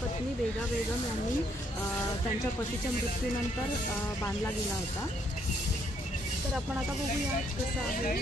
पत्नी बेगा बेगम यांनी त्यांच्या पतीच्या मृत्यूनंतर बांधला गेला होता। तर आपण आता बघूया कसं आहे।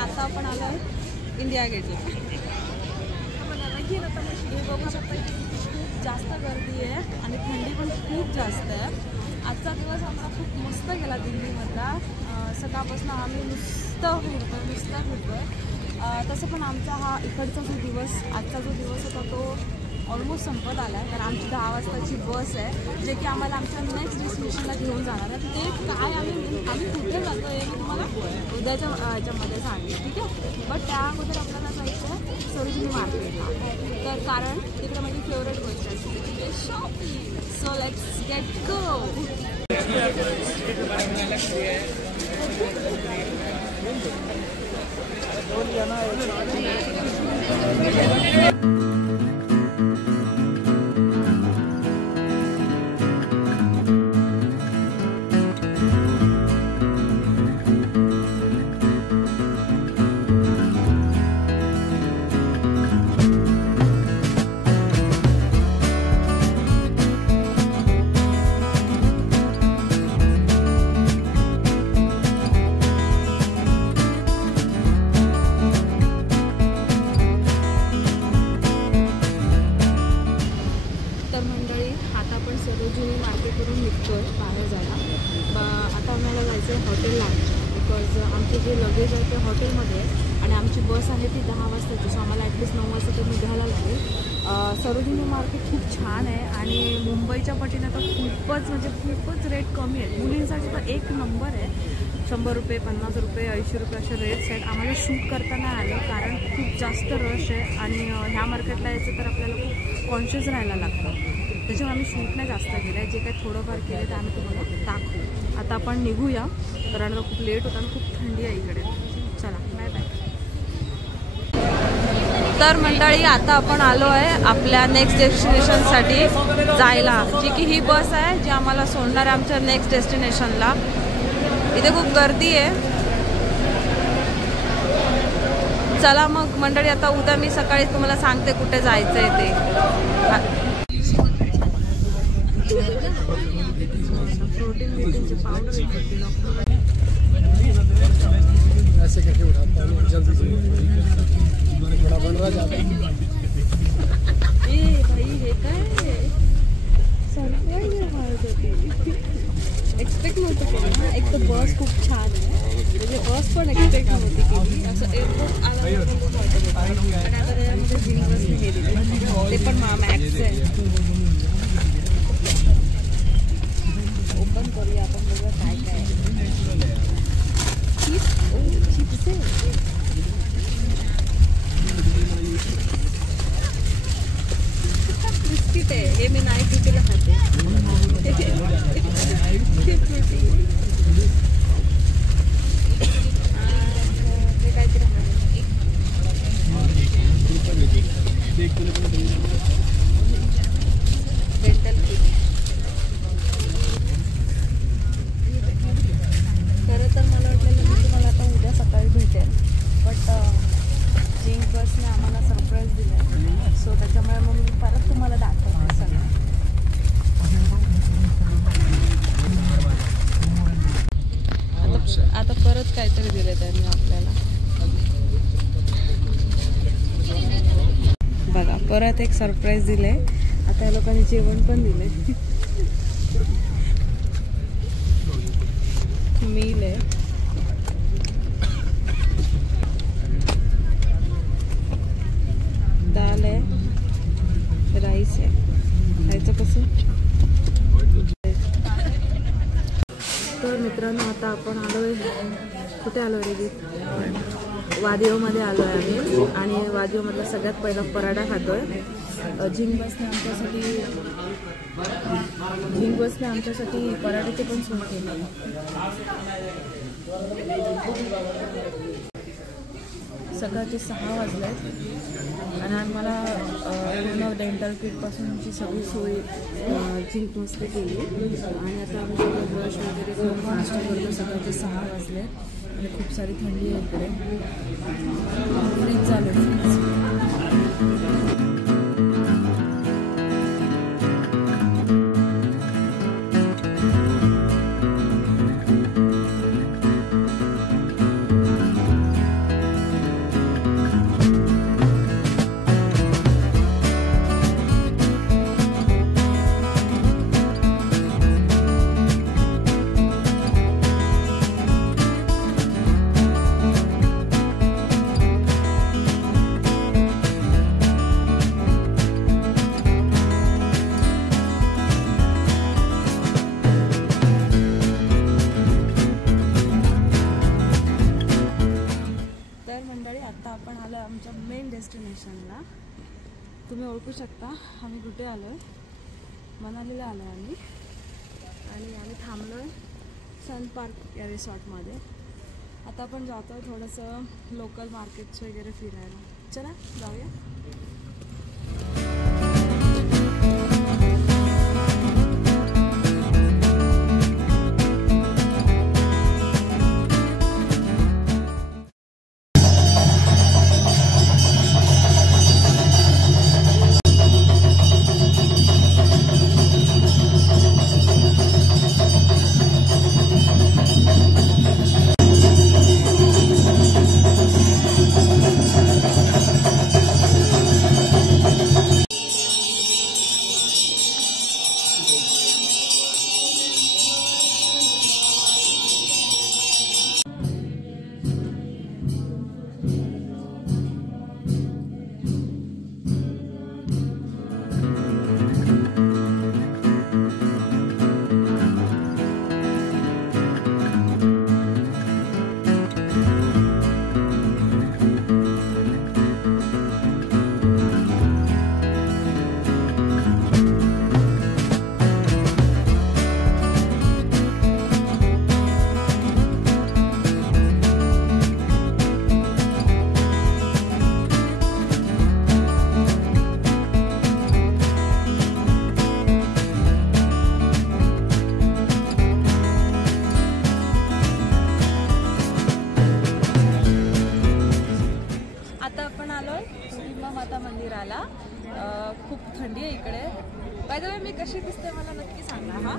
आता आपण आलो इंडिया गेटला। बघू शकता खूप जास्त गर्दी आहे आणि थंडी पण खूप जास्त आहे। आजचा दिवस आम्हाला खूप मस्त गेला दिल्लीमधला। सकाळपासून आम्ही नुसतं फिरतोय। तसं पण आमचा हा इकडचा जो दिवस आजचा जो दिवस होता तो ऑलमोस्ट संपत आला आहे। कारण आमची 10 वाजताची बस आहे जे की आम्हाला आमच्या नेक्स्ट डेस्टिनेशनला घेऊन जाणार आहे। ते काय आम्ही कुठे जातो हे मी तुम्हाला उद्याच्या ह्याच्यामध्ये सांगेन, ठीक आहे। बट त्या अगोदर आपल्याला जायचं आहे सरोजिनी मार्केटला। तर कारण तिकडे माझी फेवरेट गोष्ट असते shopping. So let's get go. Sarojini मार्केटवरून निघतोय बाहेर जायला। आता आम्हाला जायचं आहे हॉटेलला बिकॉज आमचे जे लगेज आहे ते हॉटेलमध्ये आहे आणि आमची बस आहे ती 10 वाजताची। सो आम्हाला ॲटलिस्ट 9 वाजता तर निघायला लागेल। सरोजिनी मार्केट खूप छान आहे आणि मुंबईच्या पटीने तर खूपच रेट कमी आहेत। मुलींसाठी तर एक नंबर आहे। 100 रुपये, 50 रुपये, 80 रुपये असे रेट्स आहेत। आम्हाला शूट करता नाही आलं कारण खूप जास्त रश आहे आणि ह्या मार्केटला यायचं तर आपल्याला खूप कॉन्शियस राहायला लागतं। त्याच्यामुळे आम्ही शूट नाही जास्त केलं आहे। जे काही थोडंफार केलं ते आम्ही तुम्हाला दाखवू। आता आपण निघूया कारण खूप लेट होता आणि खूप थंडी आहे इकडे। चला बाय बाय। तर मंडळी आता आपण आलो आहे आपल्या नेक्स्ट डेस्टिनेशनसाठी जायला, जी की ही बस आहे जी आम्हाला सोडणार आहे आमच्या नेक्स्ट डेस्टिनेशनला। इथे खूप गर्दी आहे। चला मग मंडळी आता उद्या मी सकाळी तुम्हाला सांगते कुठे जायचं आहे ते। ऐसे करके उठाता हूँ जल्दी से बड़ा बन रहा जाता है। भाई हे काय सरप्राईज आहे माझ्यासाठी। एक्सपेक्ट नव्हतं केलं ना। एक तर बस खूप छान आहे म्हणजे बस पण एक्सपेक्ट नव्हती केली। असं एअरपोर्ट आला आणि आता त्याच्यामध्ये झिंग बसने गेलेली ते पण मॅक्स आहे। ओपन करूया आपण बघूया काय काय चिप्स आहे। बिस्किट आहे हे मी नाईट ड्युटीला खाते। हे काहीतरी डेंटल किट। खरं तर मला वाटलेलं मी तुम्हाला आता उद्या सकाळी भेटेल बट जिंक बसने आम्हाला सरप्राईज दिलं। सो त्याच्यामुळे मग मी परत तुम्हाला दाखवते सगळं। आता परत काहीतरी दिलं त्यांनी आपल्याला बघा। परत एक एक सरप्राईज दिले. आता या लोकांनी जेवण पण दिले. मील आहे. दाल आहे, राईस आहे. खायचं कसं? तर मित्रांनो आता आपण आलोय, कुठे आलो रे? वादिओमध्ये आलो आहे आम्ही आणि वादिओमधला सगळ्यात पहिला पराठा खातोय. झिंग बसने आमच्यासाठी पराठ्याचे पण सोय केले. सकाळचे 6 वाजले आणि आज मला पूर्ण डेंटल किटपासूनची सगळी सोय झिंक मस्त केली. आणि आता आम्ही सगळं ब्रश वगैरे करून नाश्ता करतो. सकाळचे 6 वाजले आणि खूप सारी थंडी आहे इकडे. फ्रीज चालू आहे, फ्रीज. आमच्या मेन डेस्टिनेशनला. तुम्ही ओळखू शकता आम्ही कुठे आलो आहे. मनालीला आलो आम्ही आणि आम्ही थांबलो आहे सन पार्क या रिसॉर्टमध्ये. आता आपण जातो आहे थोडंसं लोकल मार्केट्स वगैरे फिरायला. चला जाऊया. माता मंदिराला. खूप थंडी आहे इकडे. बाय द वे मी कशी दिसते मला नक्की सांगा हा.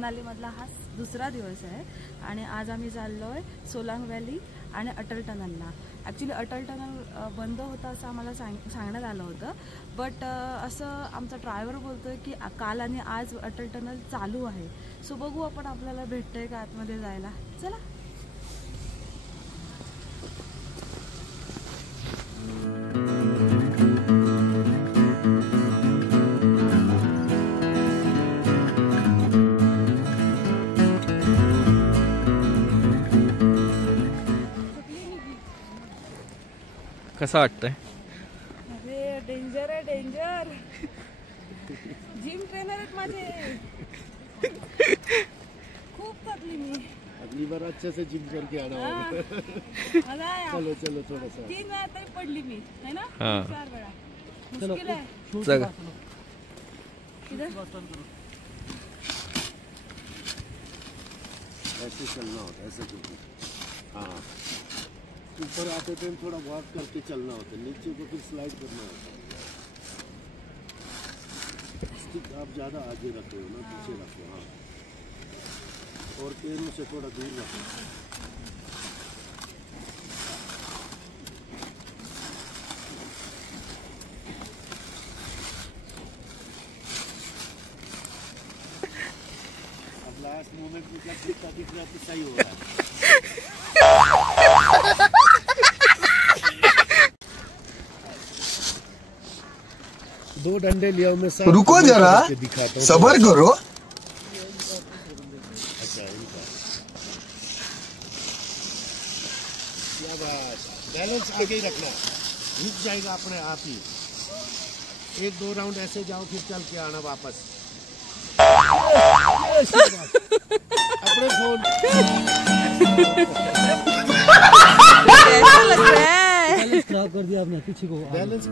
मनालीमधला हा दुसरा दिवस आहे आणि आज आम्ही चाललो आहे सोलांग व्हॅली आणि अटल टनलला. ॲक्च्युली अटल टनल बंद होतं असं आम्हाला सांगण्यात आलं होतं, बट असं आमचा ड्रायव्हर बोलतो आहे की काल आणि आज अटल टनल चालू आहे. सो बघू आपण आपल्याला भेटतंय का आतमध्ये जायला. चला. कसं वाटतंय? अरे डेंजर आहे, डेंजर. जिम ट्रेनर आहेत माझे. खूप थकली मी. अगली बार अच्छे से जिम करके आना होगा. चलो चलो थोड़ा सा. 3 वेळा तरी पडली मी, है ना? हाँ. 4 वेळा. मुश्किल आहे. ऐसे चलना होता है, ऐसे क्यों? हाँ, ऊपर आते थे थोड़ा वॉक करके चलना होता है, नीचे को फिर स्लाइड करना होता है. स्टिक आप ज़्यादा आगे रखो ना, पीछे रखो. हाँ, और पैरों से थोड़ा दूर रखो. अब लास्ट मोमेंट में जब दिखता दिख रहा तो सही हो रहा है. दो डंडे लिया मैं सब. रुको जरा, सबर करो. अच्छा, इनका क्या बात. बैलेंस आगे ही रखना, रुक जाएगा अपने आप ही. 1-2 राउंड ऐसे जाओ, फिर चल के आना वापस. अपने फोन कैसा लग रहा है? बैलेंस खराब कर दिया आपने पीछे को. बैलेंस.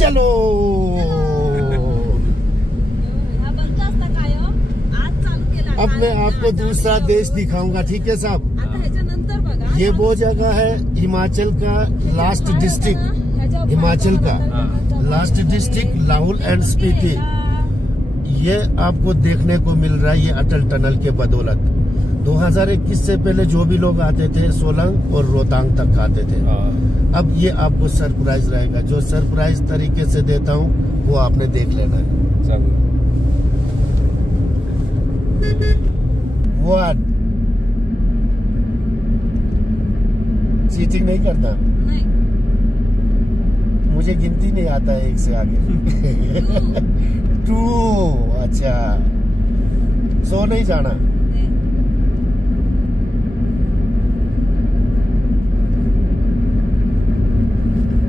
चलो. अब मैं आपको दूसरा देश दिखाऊंगा, ठीक है साहब. ये वो जगह है हिमाचल का लास्ट डिस्ट्रिक्ट, हिमाचल का लास्ट डिस्ट्रिक्ट लाहौल एंड स्पीति. ये आपको देखने को मिल रहा है, ये अटल टनल के बदौलत. 2021 से पहले जो भी लोग आते थे सोलंग और रोहतांग तक आते थे. अब ये आपको सरप्राइज रहेगा. जो सरप्राइज तरीके से देता हूँ वो आपने देख लेना है. व्हाट? चीटिंग नहीं करता. नहीं. मुझे गिनती नहीं आता है 1 से आगे. 2. अच्छा, 100 नहीं जाना.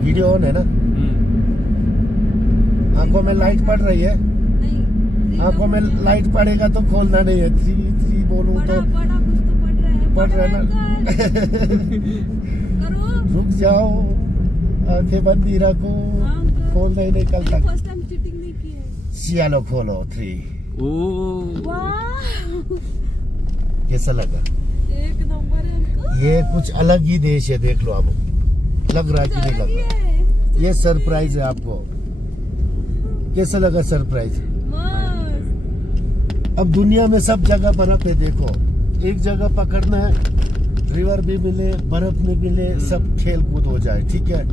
वीडियो ऑन है ना? आंखों में लाइट पड़ रही है. आंखों में लाइट पड़ेगा तो खोलना नहीं है. 3 बोलूं तो पड़ रहा है ना. रुक जाओ, आंखें बंद ही रखो, खोलना ही नहीं कल तक. फर्स्ट टाइम चीटिंग नहीं की है. चलो खोलो. 3. वाह, कैसा लगा? एक नंबर है अंकल. ये कुछ अलग ही देश है, देख लो. अब लग रहा है कि नहीं लग रहा है? ये सरप्राइज है आपको. कैसा लगा सरप्राइज? अब दुनिया में सब जगह बर्फ है. देखो, एक जगह पकड़ना है, रिवर भी मिले, बर्फ में मिले, सब खेल कूद हो जाए. ठीक है,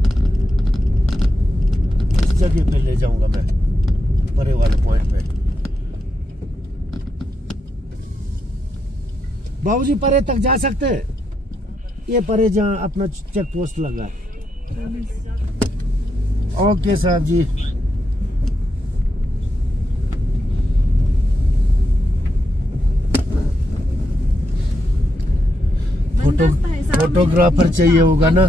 उस जगह पे ले जाऊंगा मैं, परे वाले पॉइंट पे. बाबूजी परे तक जा सकते हैं? ये परे जहाँ अपना चेक पोस्ट लगा. ओके साहब जी. फोटोग्राफर चाहिए होगा ना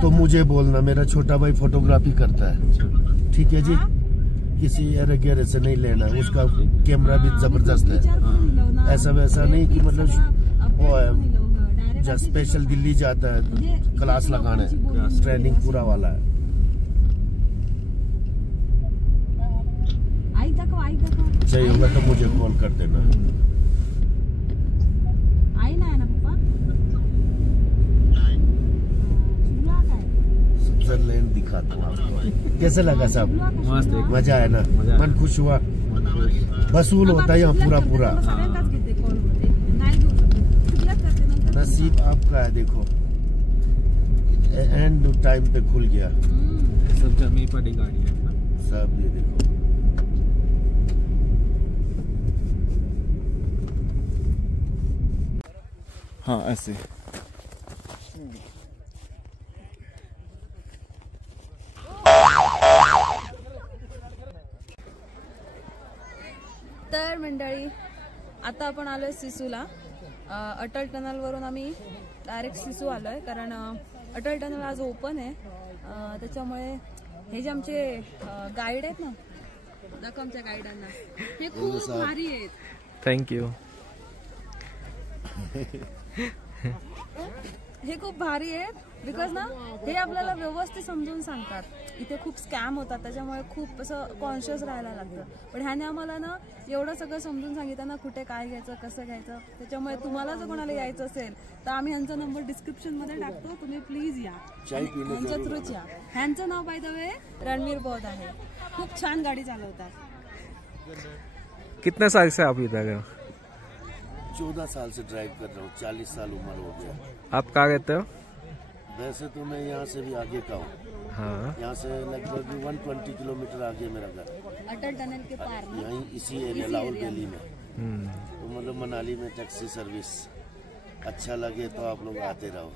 तो मुझे बोलना. मेरा छोटा भाई फोटोग्राफी करता है. ठीक है जी. किसी एरे से नहीं लेना, उसका कैमरा भी जबरदस्त है। ऐसा वैसा नहीं कि मतलब वो है जब स्पेशल दिल्ली जाता है क्लास लगाने, ट्रेनिंग पूरा वाला है। चाहिए होगा तो मुझे कॉल कर देना। स्विट्जरलैंड दिखाता हूँ आपको। कैसे लगा साहब? मजा है ना? मन खुश हुआ? वसूल होता है यहाँ पूरा पूरा। नसीब आपका है, देखो एंड टाइम पे खुल गया। सब जमी पड़ी गाड़ी है सब, ये देखो। हाँ ऐसे। तर मंडळी आता आपण आलोय सिसूला। अटल टनल वरून आम्ही डायरेक्ट सिसू आलोय, कारण अटल टनल आज ओपन आहे। त्याच्यामुळे हे जे आमचे गाईड आहेत ना, दाखव आमच्या गाईडांना, हे खूप भारी आहेत। थँक्यू। हे खूप भारी आहेत बिकॉज ना हे आपल्याला व्यवस्थित समजून सांगतात। इथे खूप स्कॅम होतात, त्याच्यामुळे खूप असं कॉन्शियस राहायला लागतं। पण ह्याने आम्हाला ना एवढं सगळं समजून सांगितलं ना, कुठे काय घ्यायचं, कसं घ्यायचं। त्याच्यामुळे तुम्हाला जर कोणाला यायचं असेल तर आम्ही ह्यांचा नंबर डिस्क्रिप्शन मध्ये टाकतो, तुम्ही प्लीज या, ह्यांच्या थ्रूच या। ह्यांचं नाव बाय द वे रणवीर बौद्ध आहे, खूप छान गाडी चालवतात। कितने साल से आप इधर हो? 14 साल से ड्राइव कर रहा हूँ, 40 साल उम्र हो गया। आप कहाँ रहते हो? वैसे तो मैं यहाँ से भी आगे का हूँ। हाँ। यहाँ से लगभग 120 किलोमीटर आगे मेरा घर। अटल टनल के पार में, यहीं इसी एरिया लाहौल वैली में। तो मतलब मनाली में टैक्सी सर्विस अच्छा लगे तो आप लोग आते रहो।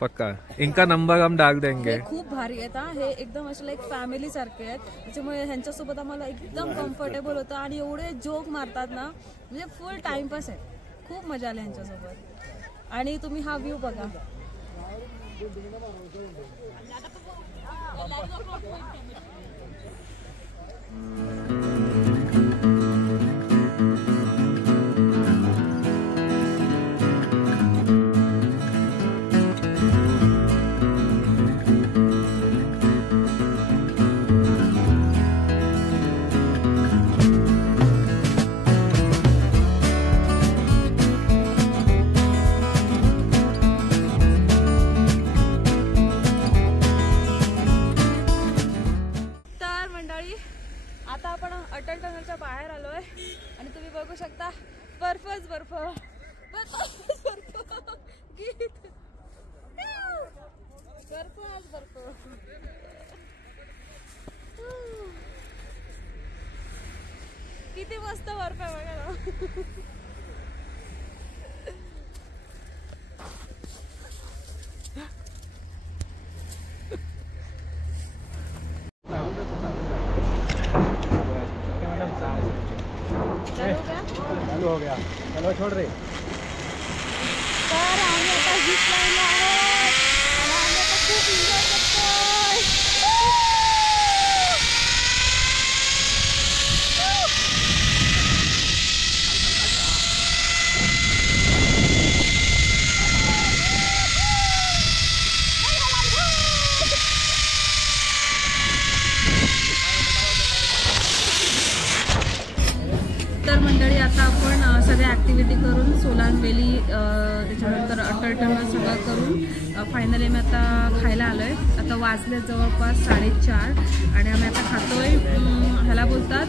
पक्का, इनका नंबर हम डाल देंगे। हे खूप भारी आहेत हा, हे एकदम असे लाईक फॅमिली सारखे आहेत। त्याच्यामुळे ह्यांच्यासोबत आम्हाला एकदम कम्फर्टेबल होतं आणि एवढे जोक मारतात ना, म्हणजे फुल टाइमपास आहे। खूप मजा आली ह्यांच्यासोबत। आणि तुम्ही हा व्ह्यू बघा, आता आपण अटल टनलच्या बाहेर आलोय आणि तुम्ही बघू शकता बर्फच बर्फ, बर्फच बर्फ, गीत बर्फच बर्फ। किती मस्त बर्फ आहे बघा ना। चालू हो गया, चलो छोड़ रहे। तर आम्ही आता झिप लाईनला आहोत आणि आम्ही आता खूप एन्जॉय करतोय। तर मंडळी आता आपण सगळ्या ॲक्टिव्हिटी करून सोलान वॅली, त्याच्यानंतर अटल टनल सगळं करून फायनली आम्ही आता खायला आलोय। आता वाजले जवळपास 4:30 आणि आम्ही आता खातोय, ह्याला बोलतात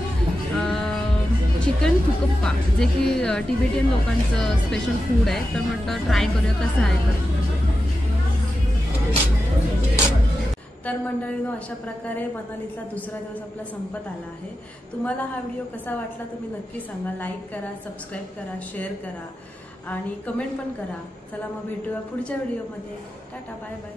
चिकन थुकप्पा, जे की टिबेटियन लोकांचं स्पेशल फूड आहे। तर म्हटलं ट्राय करूया कसं आहे। तर मंडळींनो, अशा प्रकारे मनालीतला दुसरा दिवस आपला संपत आला आहे। तुम्हाला हा व्हिडिओ कसा वाटला तुम्ही नक्की सांगा, लाईक करा, सबस्क्राईब करा, शेअर करा आणि कमेंट पण करा। चला मग भेटूया पुढच्या व्हिडिओमध्ये। Tata, bye bye.